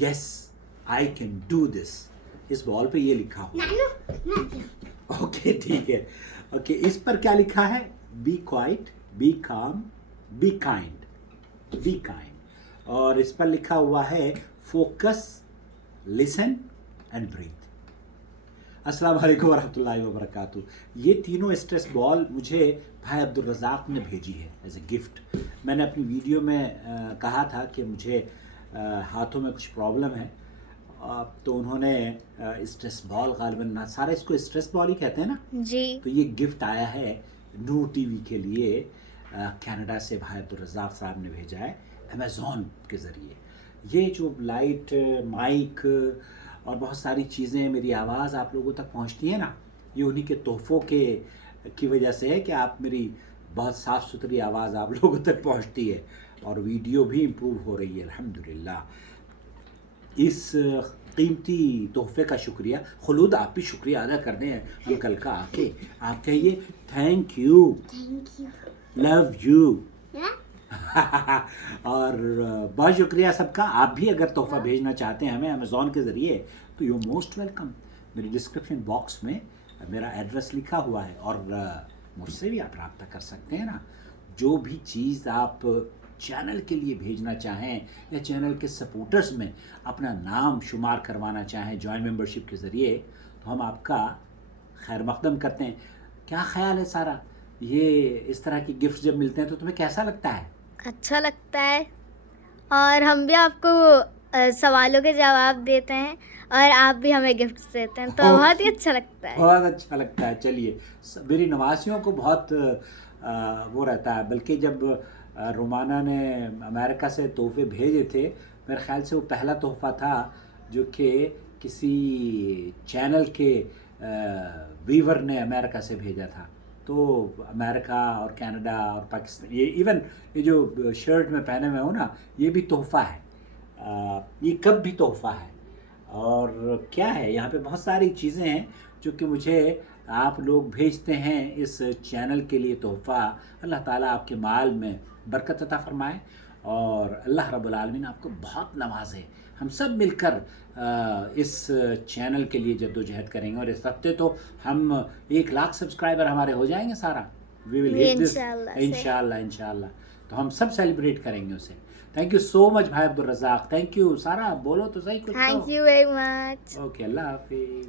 Yes I can do this, इस ball पे ये लिखा हुआ। ओके ठीक है। ओके इस पर क्या लिखा है? बी क्वाइट, बी काम, बी काइंड, बी काइंड। और इस पर लिखा हुआ है फोकस, लिसन एंड ब्रीथ। अस्सलाम वालेकुम वरहमतुल्लाहि वबरकातुहू। ये तीनों स्ट्रेस बॉल मुझे भाई अब्दुल रज़ाक ने भेजी है एज ए गिफ्ट। मैंने अपनी वीडियो में कहा था कि मुझे हाथों में कुछ प्रॉब्लम है, तो उन्होंने स्ट्रेस बॉल गालिबन सारा इसको स्ट्रेस बॉल ही कहते हैं ना जी। तो ये गिफ्ट आया है नूर टीवी के लिए, कनाडा से भाई अब्दुल रज़ाक साहब ने भेजा है अमेज़ॉन के ज़रिए। ये जो लाइट, माइक और बहुत सारी चीज़ें, मेरी आवाज़ आप लोगों तक पहुंचती है ना, ये उन्हीं के तोहफ़ों की वजह से है कि आप मेरी बहुत साफ़ सुथरी आवाज़ आप लोगों तक पहुंचती है और वीडियो भी इम्प्रूव हो रही है अल्हम्दुलिल्लाह। इस कीमती तोहफे का शुक्रिया खुलूद आप भी शुक्रिया अदा कर दें अंकल का आके। आप कहिए थैंक यू, लव यू। और बहुत शुक्रिया सबका। आप भी अगर तोहफ़ा भेजना चाहते हैं हमें अमेज़ॉन के ज़रिए तो यू मोस्ट वेलकम। मेरे डिस्क्रिप्शन बॉक्स में मेरा एड्रेस लिखा हुआ है और मुझसे भी आप रब्ता कर सकते हैं ना। जो भी चीज़ आप चैनल के लिए भेजना चाहें या चैनल के सपोर्टर्स में अपना नाम शुमार करवाना चाहें जॉइन मेंबरशिप के ज़रिए, तो हम आपका खैर मकदम करते हैं। क्या ख्याल है सारा, ये इस तरह की गिफ्ट जब मिलते हैं तो तुम्हें कैसा लगता है? अच्छा लगता है, और हम भी आपको सवालों के जवाब देते हैं और आप भी हमें गिफ्ट देते हैं, तो बहुत ही अच्छा लगता है। बहुत अच्छा लगता है। चलिए, मेरी नवासियों को बहुत वो रहता है, बल्कि जब रोमाना ने अमेरिका से तोहफे भेजे थे, मेरे ख्याल से वो पहला तोहफ़ा था जो कि किसी चैनल के वीवर ने अमेरिका से भेजा था। तो अमेरिका और कनाडा और पाकिस्तान, ये इवन ये जो शर्ट में पहने हुए हो ना, ये भी तोहफ़ा है। ये कब भी तोहफ़ा है। और क्या है, यहाँ पे बहुत सारी चीज़ें हैं जो कि मुझे आप लोग भेजते हैं इस चैनल के लिए तोहफ़ा। अल्लाह ताला आपके माल में बरकत अता फरमाए और अल्लाह रब्बुल आलमीन आपको बहुत नवाजे। हम सब मिलकर इस चैनल के लिए जद्दोजहद करेंगे और इस हफ्ते तो हम 1 लाख सब्सक्राइबर हमारे हो जाएंगे सारा। वी विल हिट दिस इंशाल्लाह इंशाल्लाह। तो हम सब सेलिब्रेट करेंगे उसे। थैंक यू सो मच भाई अब्दुल रज़ाक। थैंक यू सारा, बोलो तो सही कुछ। Thank you very much. Okay, Allah हाफिज़।